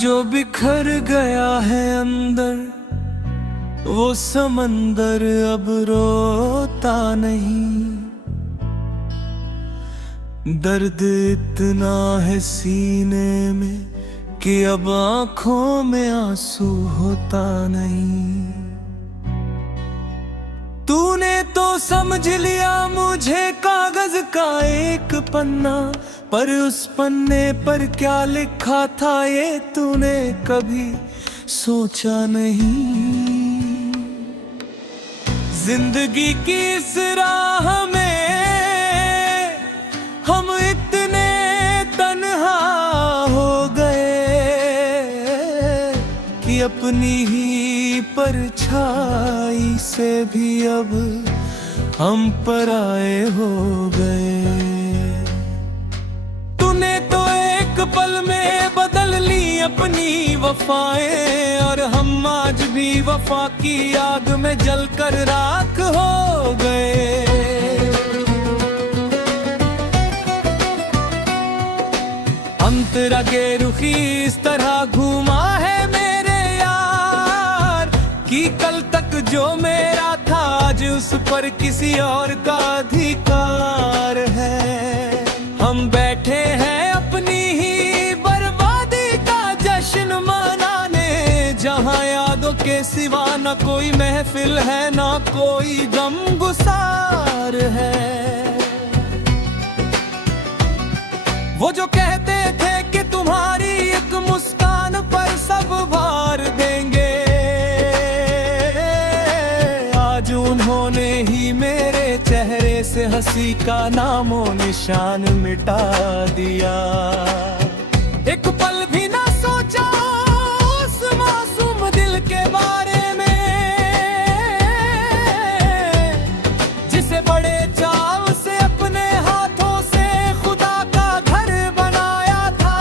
जो बिखर गया है अंदर, वो समंदर अब रोता नहीं। दर्द इतना है सीने में कि अब आंखों में आंसू होता नहीं। तूने तो समझ लिया मुझे कागज का एक पन्ना, पर उस पन्ने पर क्या लिखा था ये तूने कभी सोचा नहीं। जिंदगी की इस राह में हम इतने तन्हा हो गए कि अपनी ही परछाई से भी अब हम पराए हो गए। तूने तो एक पल में बदल ली अपनी वफाएं, और हम आज भी वफा की आग में जलकर राख हो गए। अंतरा के रुखी इस तरह घूमा है मेरे यार, कि कल तक जो मेरा था आज उस पर किसी और का अधिकार है। हम बैठे हैं अपनी ही बर्बादी का जश्न मनाने, जहां यादों के सिवा न कोई महफिल है न कोई गमगुसार है। वो जो कहते थे कि तुम्हारी एक मुस्कान पर सब भार देंगे, आज उन्होंने ही मेरे चेहरे से हंसी का नामो निशान मिटा दिया। एक पल भी ना सोचा उस मासूम दिल के बारे में, जिसे बड़े चाव से अपने हाथों से खुदा का घर बनाया था।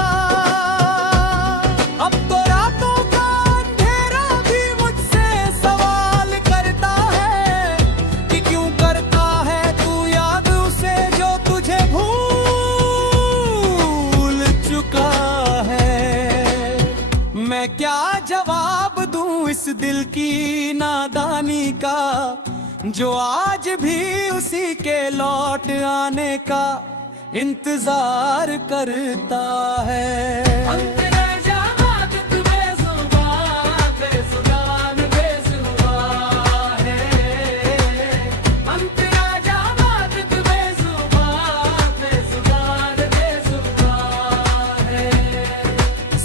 अब तो रातों का अंधेरा भी मुझसे सवाल करता है कि क्यों करता है तू याद उसे जो तुझे भूल चुका है। मैं क्या जवाब दूं इस दिल की नादानी का, जो आज भी उसी के लौट आने का इंतजार करता है।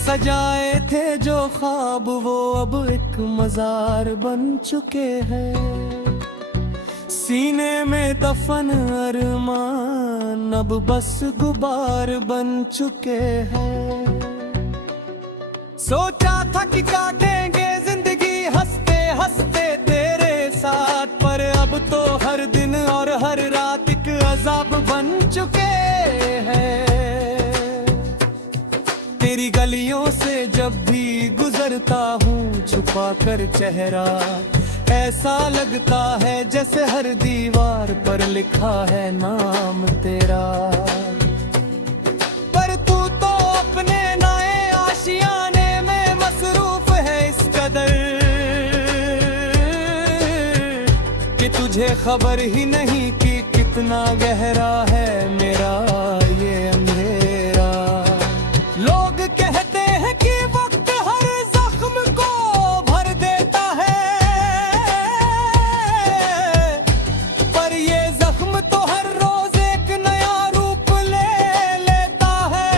सजाए थे जो ख्वाब वो अब एक मजार बन चुके हैं। सीने में दफन अरमान अब बस गुबार बन चुके हैं। सोचा था कि काटेंगे जिंदगी हंसते हंसते तेरे साथ, पर अब तो हर दिन और हर रात एक अजाब बन चुके हैं। तेरी गलियों से जब भी गुजरता हूँ छुपा कर चेहरा, ऐसा लगता है जैसे हर दीवार पर लिखा है नाम तेरा। पर तू तो अपने नए आशियाने में मसरूफ है इस कदर कि तुझे खबर ही नहीं कि कितना गहरा है मेरा ये अंधेरा। लोग कहते हैं कि वक्त हर जख्म को भर देता है, पर ये जख्म तो हर रोज एक नया रूप ले लेता है।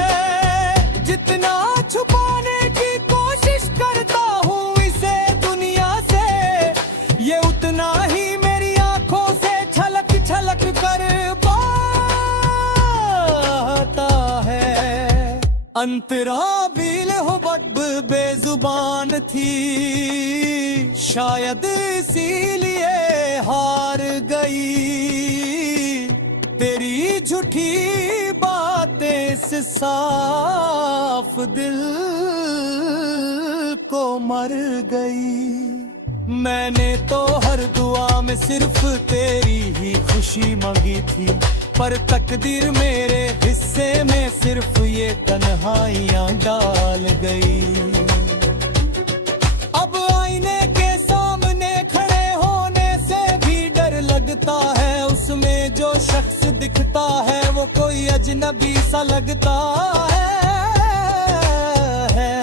जितना छुपाने की कोशिश करता हूँ इसे दुनिया से, ये उतना ही मेरी आंखों से छलक छलक कर बहता है। अंतरा बिल हो बड बेजुबान थी, शायद इसीलिए हार गई। तेरी झूठी बातें से साफ दिल को मर गई। मैंने तो हर दुआ में सिर्फ तेरी ही खुशी मांगी थी, पर तकदीर मेरे हिस्से में सिर्फ ये तन्हाइयां डाल गई। अजनबी सा लगता है।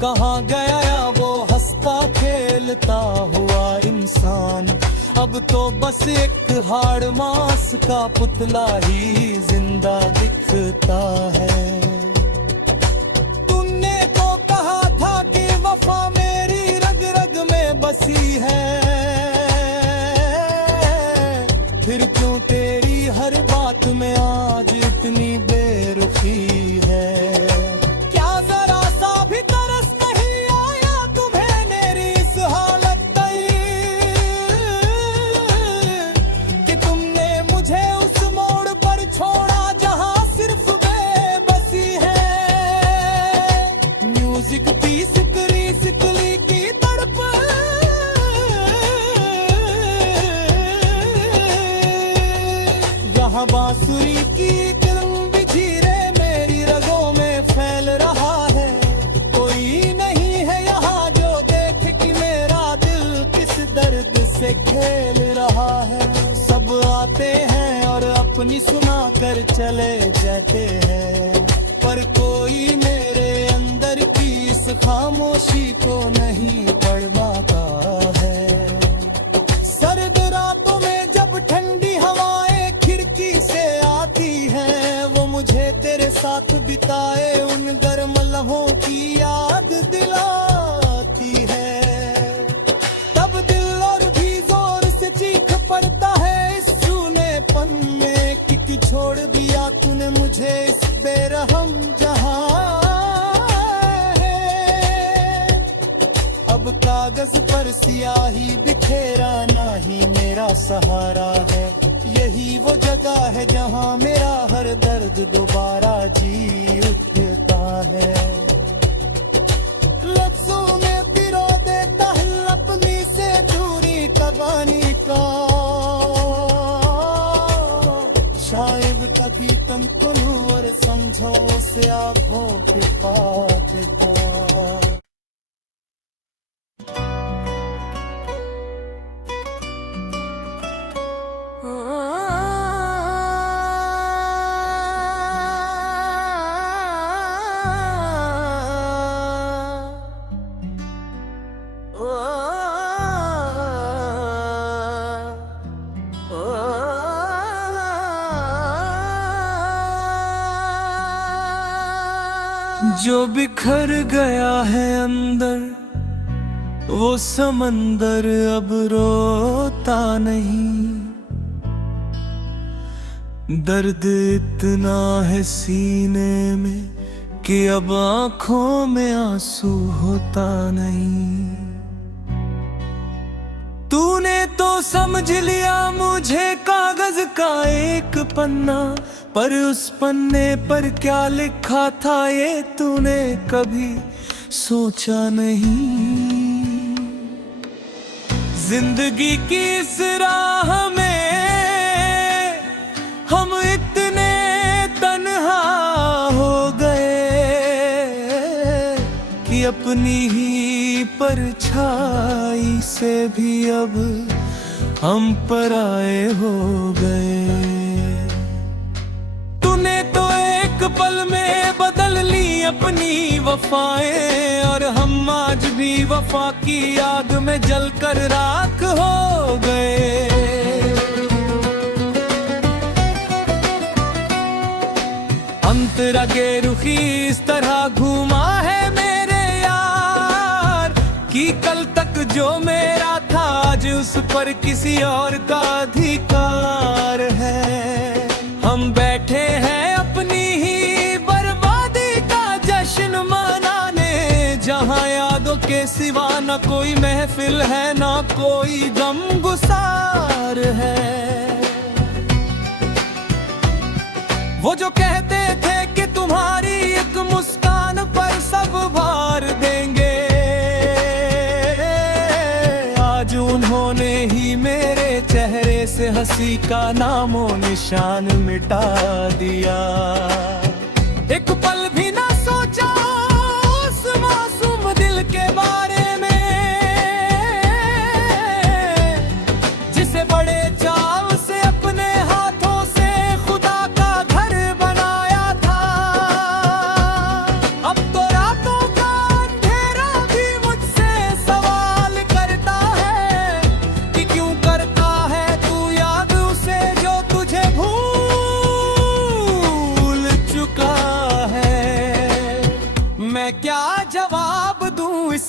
कहाँ गया वो हंसता खेलता हुआ इंसान, अब तो बस एक हाड़ मांस का पुतला ही जिंदा दिखता है। तुमने तो कहा था कि वफा मेरी रग रग में बसी है, फिर क्यों तेरी हर बात में आज इतनी बेरुखी है। क्या जरा सा भी तरस नहीं आया तुम्हें मेरी इस हालत तई, कि तुमने मुझे उस मोड़ पर छोड़ा जहां सिर्फ बेबसी है। म्यूजिक की सिकली सिकली की तड़प, यहाँ बांसुरी की किरण बिझीरे मेरी रगों में फैल रहा है। कोई नहीं है यहाँ जो देखे कि मेरा दिल किस दर्द से खेल रहा है। सब आते हैं और अपनी सुना कर चले जाते हैं, पर कोई मेरे अंदर की इस खामोशी को नहीं पढ़ पाता है। सर्द रातों में जब ठंडी हवाएं खिड़की से आती हैं, वो मुझे तेरे साथ बिताए उन गर्म लम्हों की याद दिलाती है। तब दिल और भी जोर से चीख पड़ता है इस सूनेपन में, कि छोड़ दिया तूने मुझे इस बेरहम जहां है। अब कागज पर सियाही बिखेराना ही मेरा सहारा है। यही वो जगह है जहां मेरा हर दर्द दोबारा जी उठता है। लफ्जों में पिरो देता है अपनी से दूरी कबानी का, शायद कभी तुम सुनो और समझो से आंखों के पास का। जो बिखर गया है अंदर वो समंदर अब रोता नहीं। दर्द इतना है सीने में कि अब आंखों में आंसू होता नहीं। तूने तो समझ लिया मुझे कागज का एक पन्ना, पर उस पन्ने पर क्या लिखा था ये तूने कभी सोचा नहीं। जिंदगी की इस राह में हम इतने तन्हा हो गए कि अपनी ही परछाई से भी अब हम पराए हो गए। तूने तो एक पल में बदल ली अपनी वफाएं, और हम आज भी वफा की आग में जलकर राख हो गए। अंतरा के रुखी इस तरह घूमा है मेरे यार, कि कल तक जो मेरा था आज उस पर किसी और का अधिकार है। हम बैठे हैं अपनी ही बर्बादी का जश्न मनाने, जहां यादों के सिवा न कोई महफिल है न कोई गमगुसार है। वो जो कहते थे कि तुम्हारी एक मुस्कान पर सब भार देंगे, आज उन्होंने ही मेरे चेहरे से हंसी का नामो निशान मिटा दिया। एक पल भी ना सोचा उस मासूम दिल के बारे में, जिसे बड़े चाव से अपने हाथों से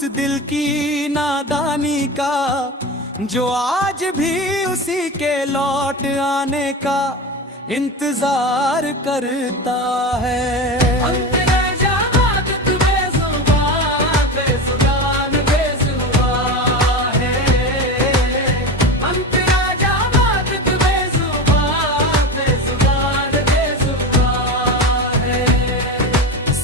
दिल की नादानी का, जो आज भी उसी के लौट आने का इंतजार करता है।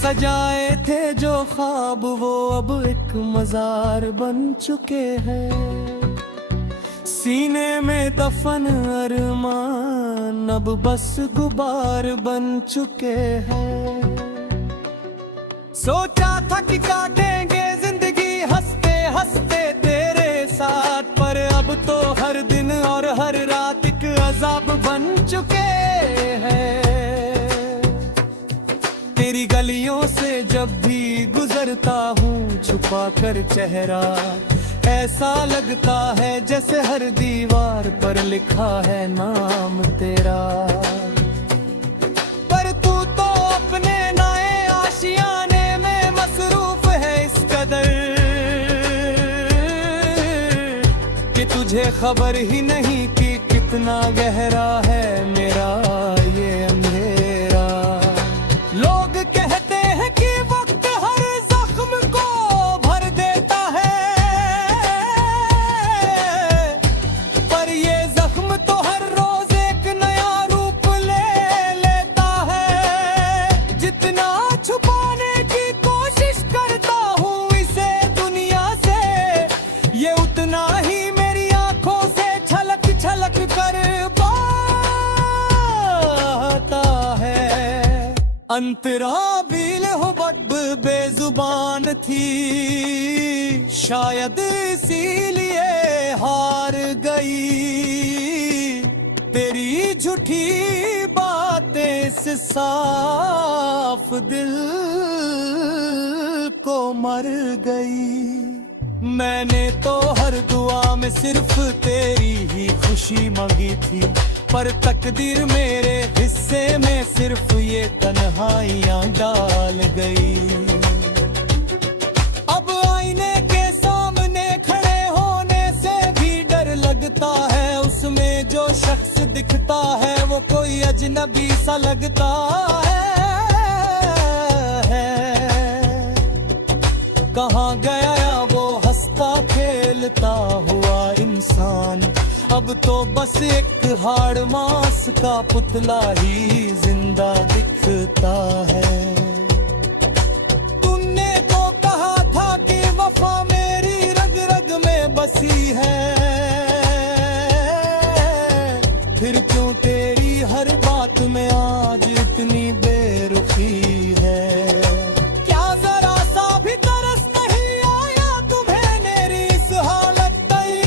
सजाए थे जो ख्वाब वो अब एक मजार बन चुके हैं। सीने में दफन अरमान अब बस गुबार बन चुके हैं। सोचा था कि काटेंगे जिंदगी हंसते हंसते तेरे साथ, पर अब तो हर दिन और हर रात एक अजाब बन चुके हैं। तेरी गलियों से जब भी गुजरता हूँ छुपा कर चेहरा, ऐसा लगता है जैसे हर दीवार पर लिखा है नाम तेरा। पर तू तो अपने नए आशियाने में मसरूफ है इस कदर कि तुझे खबर ही नहीं कि कितना गहरा है मेरा ये अंधेरा। लोग कहते हैं कि वक्त हर जख्म को भर देता है, पर ये जख्म तो हर रोज एक नया रूप ले लेता है। जितना छुपाने की कोशिश करता हूँ इसे दुनिया से, ये उतना ही मेरी आंखों से छलक छलक कर बहता है। अंतरा बिल हो बट बेजुबान थी, शायद इसीलिए हार गई। तेरी झूठी बातें से साफ दिल को मर गई। मैंने तो हर दुआ में सिर्फ तेरी ही खुशी मांगी थी, पर तकदीर मेरे हिस्से में सिर्फ ये तन्हाइयां डाल गई। अब आईने के सामने खड़े होने से भी डर लगता है, उसमें जो शख्स दिखता है वो कोई अजनबी सा लगता है। कहाँ गया वो हंसता खेलता हुआ इंसान, अब तो बस एक हाड़ मांस का पुतला ही जिंदा दिखता है। तुमने तो कहा था कि वफा मेरी रग रग में बसी है, फिर क्यों तेरी हर बात में आज इतनी बेरुखी है। क्या जरा सा भी तरस नहीं आया तुम्हें मेरी इस हालत तई,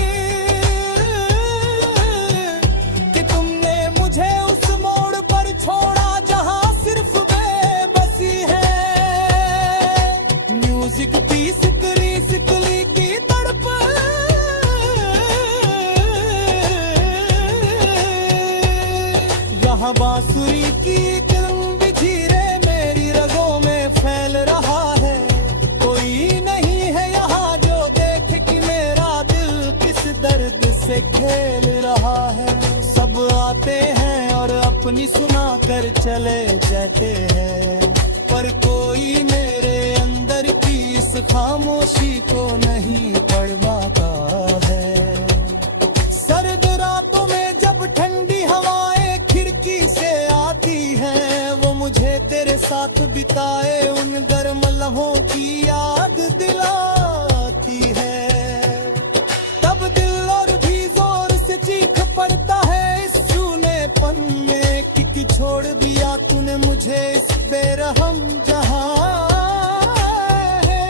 कि तुमने मुझे उस मोड़ पर छोड़ा जहां सिर्फ बेबसी है। म्यूजिक की सिकली की तड़प, यहाँ बांसुरी की किलम भी धीरे मेरी रगों में फैल रहा है। कोई नहीं है यहाँ जो देखे कि मेरा दिल किस दर्द से खेल रहा है। सब आते हैं और अपनी सुना कर चले जाते हैं, पर कोई मेरे अंदर की इस खामोशी को नहीं पढ़वाता है। सर्द रातों में जब ठंडी हवाएं खिड़की से आती हैं, वो मुझे तेरे साथ बिताए उन गर्म लम्हों की याद दिलाती है। तब दिल और भी जोर से चीख पड़ता है इस सूनेपन में कि छोड़ दिया तूने मुझे इस बेरहम जहां है।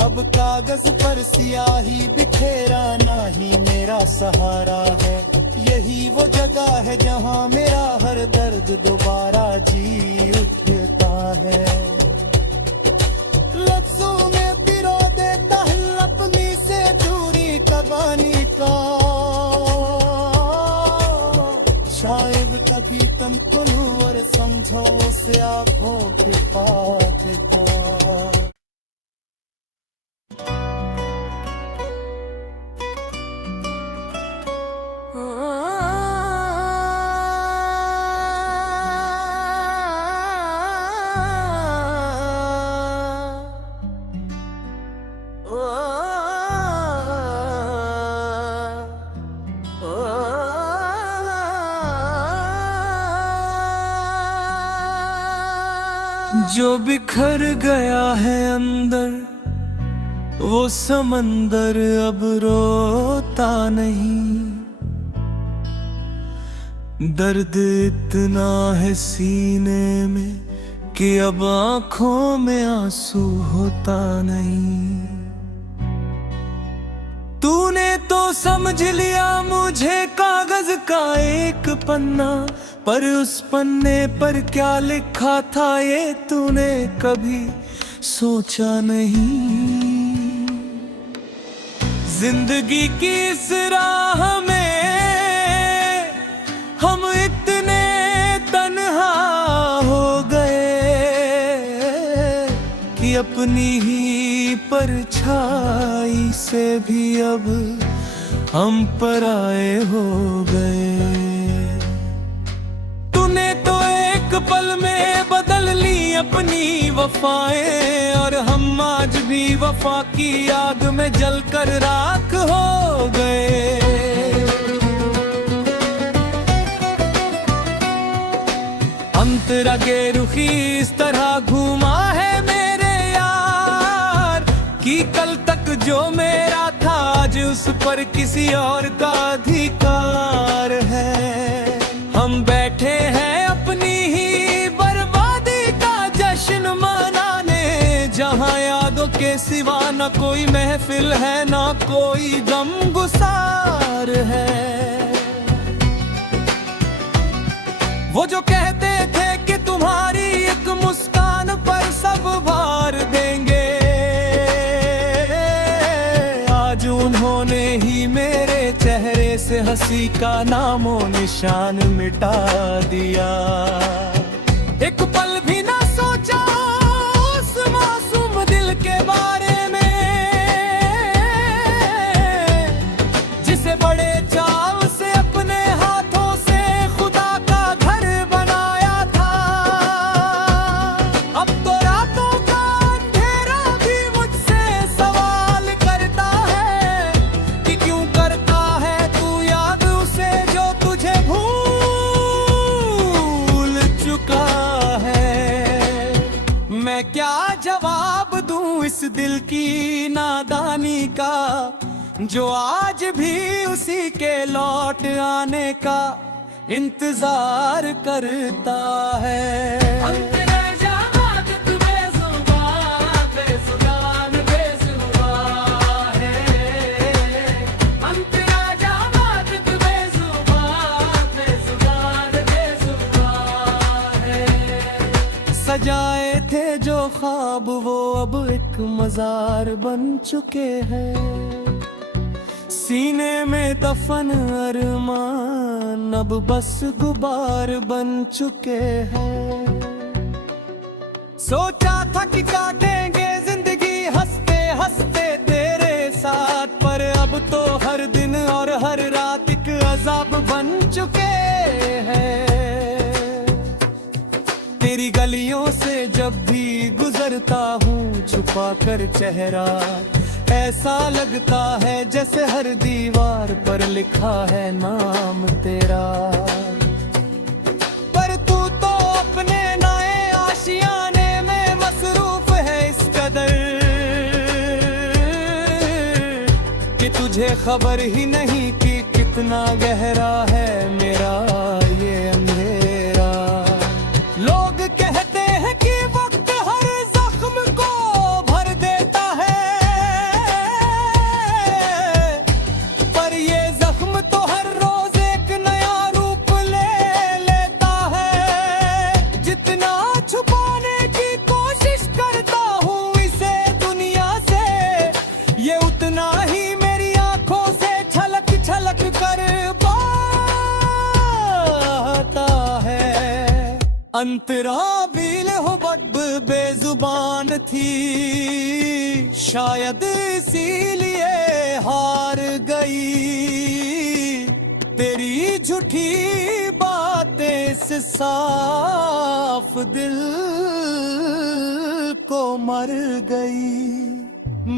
अब कागज पर सियाही बिखेराना ही मेरा सहारा है, यही वो जगह है जहां मेरा हर दर्द दोबारा जी उठता है। लफ्जों में पिरो देता है अपनी से दूरी कबानी का, शायद कभी तुमको और समझो उसे आंखों के पास का। जो बिखर गया है अंदर, वो समंदर अब रोता नहीं। दर्द इतना है सीने में कि अब आंखों में आंसू होता नहीं। तूने तो समझ लिया मुझे कागज का एक पन्ना, पर उस पन्ने पर क्या लिखा था ये तूने कभी सोचा नहीं। जिंदगी की इस राह में हम इतने तन्हा हो गए कि अपनी ही परछाई से भी अब हम पराए हो गए। तूने तो एक पल में बदल ली अपनी वफाएं, और हम आज भी वफा की आग में जलकर राख हो गए। अंतरा के रुखी इस तरह घूमा है मेरे यार, कि कल तक जो मेरा था आज उस पर किसी और का अधिकार है। हम बैठे हैं अपनी ही बर्बादी का जश्न मनाने, जहां यादों के सिवा न कोई महफिल है न कोई गमगुसार है। वो जो कहते थे कि तुम्हारी एक मुस्कान पर सब भार देंगे, आज उन्होंने ही मेरे चेहरे से हंसी का नामो निशान मिटा दिया। एक पल भी ना सोचा उस मासूम दिल के बारे में, जिसे बड़े चाव से अपने हाथों से खुदा का घर बनाया था। अब तो रातों का अंधेरा भी मुझसे सवाल करता है कि क्यों करता है तू याद उसे जो तुझे भूल चुका है। मैं क्या जवाब दूं इस दिल की नादानी का, जो आज भी उसी के लौट आने का इंतजार करता है। सजाए थे जो ख्वाब वो अब एक मजार बन चुके हैं। सीने में दफन अरमान अब बस गुबार बन चुके हैं। सोचा था कि काटेंगे जिंदगी हंसते हंसते तेरे साथ, पर अब तो हर दिन और हर रात एक अजाब बन चुके हैं। तेरी गलियों से जब भी गुजरता हूँ छुपा कर चेहरा, ऐसा लगता है जैसे हर दीवार पर लिखा है नाम तेरा। पर तू तो अपने नए आशियाने में मसरूफ है इस कदर कि तुझे खबर ही नहीं कि कितना गहरा है मेरा ये अंधेरा। लोग कहते हैं कि वक्त हर जख्म को भर देता है, पर ये जख्म तो हर रोज एक नया रूप ले लेता है। जितना छुपाने की कोशिश करता हूँ इसे दुनिया से, ये उतना ही मेरी आंखों से छलक छलक कर पाता है। अंतरा बिल हो बद बेजुबान थी, शायद इसीलिए हार गई। तेरी झूठी बातें से साफ दिल को मर गई।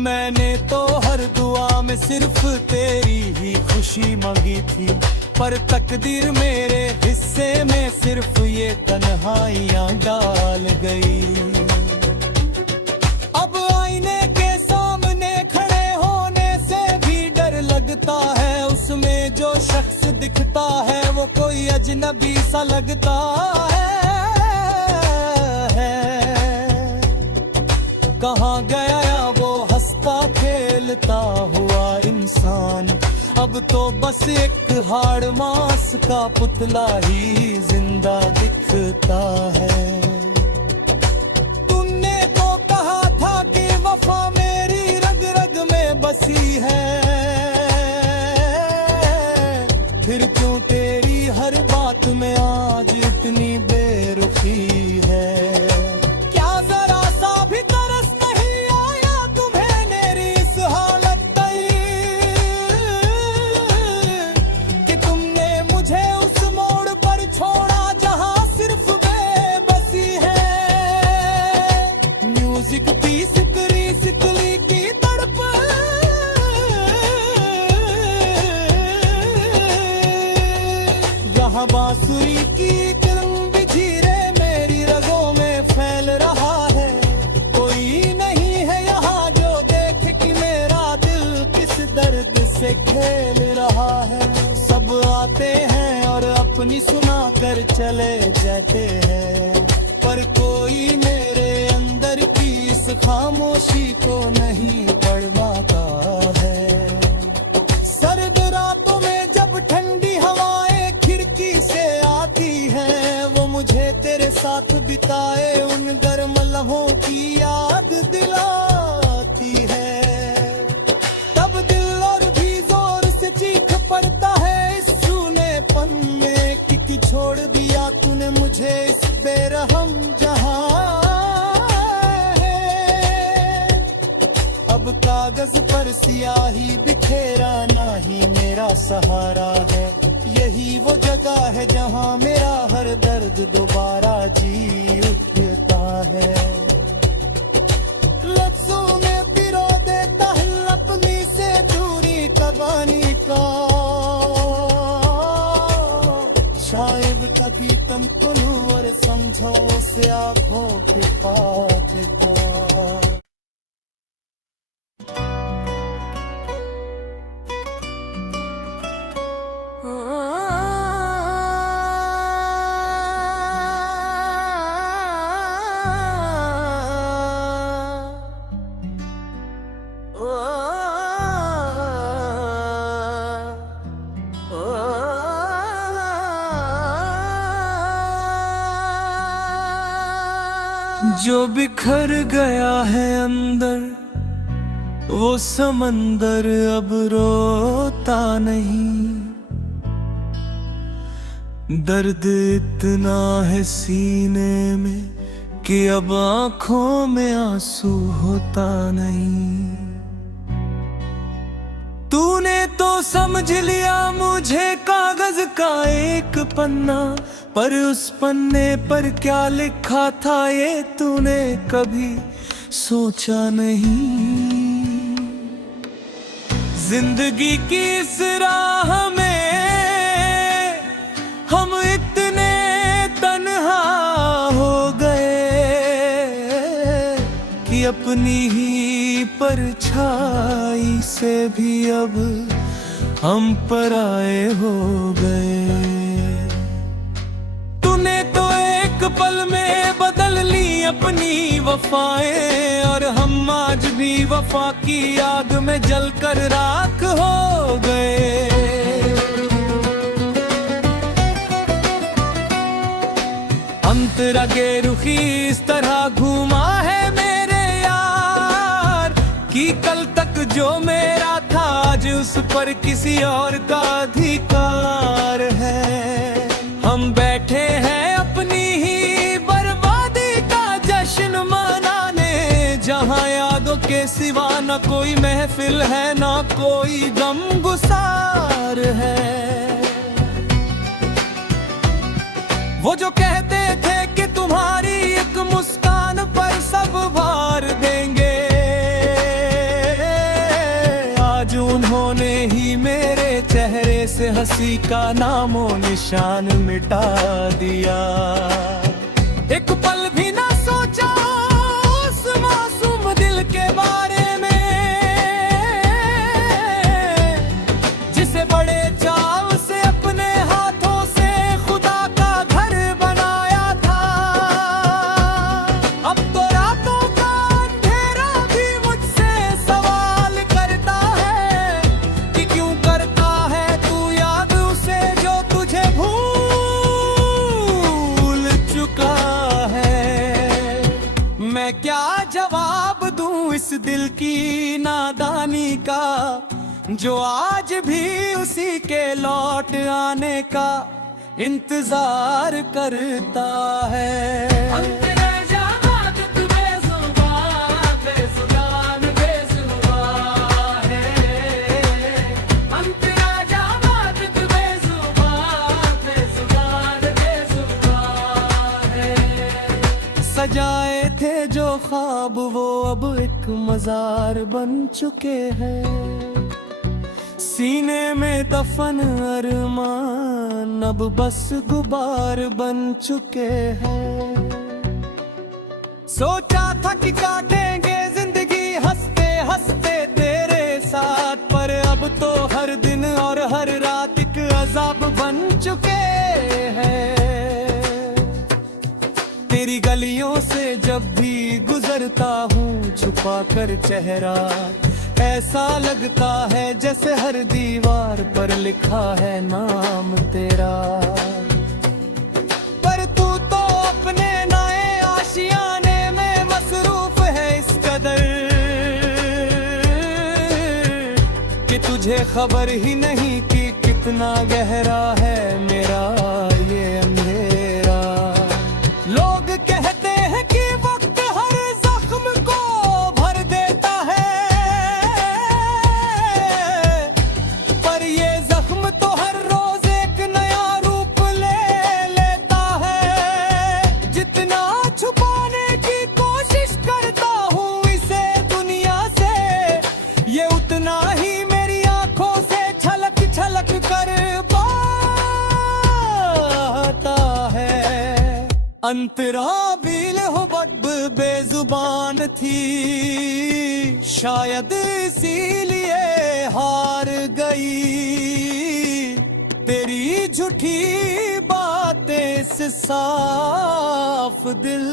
मैंने तो हर दुआ में सिर्फ तेरी ही खुशी मांगी थी, पर तकदीर मेरे हिस्से में सिर्फ ये तन्हाइयां डाल गई। अजनबी सा लगता है। कहाँ गया वो हंसता खेलता हुआ इंसान, अब तो बस एक हाड़ मांस का पुतला ही जिंदा दिखता है। तुमने तो कहा था कि वफा मेरी रग रग में बसी है, फिर क्यों तेरी हर बात में आज इतनी बेरुखी है। क्या जरा सा भी तरस नहीं आया तुम्हें मेरी इस हालत तई, कि तुमने मुझे उस मोड़ पर छोड़ा जहां सिर्फ बेबसी है। म्यूजिक की सिकरी सिकली की तड़प, यहाँ बांसुरी की तिरंग धीरे मेरी रगों में फैल रहा है। कोई नहीं है यहाँ जो देखे कि मेरा दिल किस दर्द से खेल रहा है। सब आते हैं और अपनी सुना कर चले जाते हैं, पर कोई मेरे अंदर की इस खामोशी को नहीं पढ़वाता है। सर्द रातों में जब ठंडी हवाएं खिड़की से आती है, वो मुझे तेरे साथ बिताए उन गर्म लम्हों की याद दिलाती है। तब दिल और भी जोर से चीख पड़ता है इस सूनेपन में, कि छोड़ दिया तूने मुझे इस बेरहम जहां है। अब कागज पर सियाही बिखेराना ही मेरा सहारा है। यही वो जगह है जहां मेरा हर दर्द दोबारा जी उठता है। लफ्जों में पिरो देता है अपनी से दूरी कबानी का, शायद कभी तुम सुनो और समझो से आंखों के पास का। जो बिखर गया है अंदर वो समंदर अब रोता नहीं। दर्द इतना है सीने में कि अब आंखों में आंसू होता नहीं। तूने तो समझ लिया मुझे कागज का एक पन्ना, पर उस पन्ने पर क्या लिखा था ये तूने कभी सोचा नहीं। जिंदगी की इस राह में हम इतने तन्हा हो गए कि अपनी ही परछाई से भी अब हम पराए हो गए। तूने तो एक पल में बदल ली अपनी वफाएं, और हम आज भी वफा की आग में जलकर राख हो गए। अंतरा के रुखी इस तरह घूमा है मेरे यार, कि कल तक जो मेरा था आज उस पर किसी और का अधिकार है। हम बैठे हैं अपनी ही बर्बादी का जश्न मनाने, जहां यादों के सिवा न कोई महफिल है न कोई गमगुसार है। वो जो कहते थे कि तुम्हारी एक मुस्कान पर सब भार देंगे, आज उन्होंने ही मेरे चेहरे से हंसी का नामो निशान मिटा दिया। एक पल भी ना सोचा उस मासूम दिल के बारे में, जिसे बड़े चाव से अपने हाथों से खुदा उस दिल की नादानी का जो आज भी उसी के लौट आने का इंतजार करता है। सजाए थे जो ख्वाब वो अब एक मजार बन चुके हैं। सीने में दफन अरमान अब बस गुबार बन चुके हैं। सोचा था कि काटेंगे जिंदगी हंसते हंसते तेरे साथ, पर अब तो हर दिन और हर रात एक अजाब बन चुके हैं। तेरी गलियों से जब भी गुजरता हूँ छुपा कर चेहरा, ऐसा लगता है जैसे हर दीवार पर लिखा है नाम तेरा। पर तू तो अपने नए आशियाने में मसरूफ है इस कदर कि तुझे खबर ही नहीं कि कितना गहरा है मेरा ये अंधेरा। लोग कहते हैं कि वक्त हर जख्म को भर देता है, पर ये जख्म तो हर रोज एक नया रूप ले लेता है। जितना छुपाने की कोशिश करता हूँ इसे दुनिया से, ये उतना ही मेरी आंखों से छलक छलक कर पाता है। अंतरा बिल हो बद बेजुबान थी, शायद इसीलिए हार गई। तेरी झूठी बातें से साफ दिल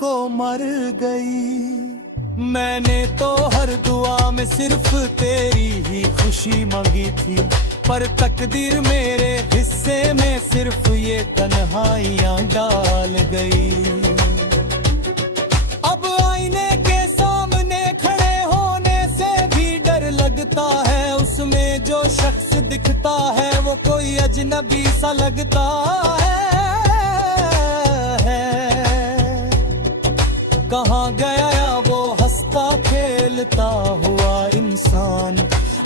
को मर गई। मैंने तो हर दुआ में सिर्फ तेरी ही खुशी मांगी थी, पर तकदीर मेरे हिस्से में सिर्फ ये तन्हाइयां डाल गई। अब आईने के सामने खड़े होने से भी डर लगता है, उसमें जो शख्स दिखता है वो कोई अजनबी सा लगता है। कहाँ गया वो हंसता खेलता हुआ इंसान,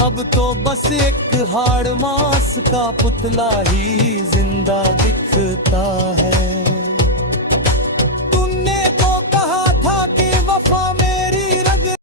अब तो बस एक हाड़ मांस का पुतला ही जिंदा दिखता है। तुमने तो कहा था कि वफा में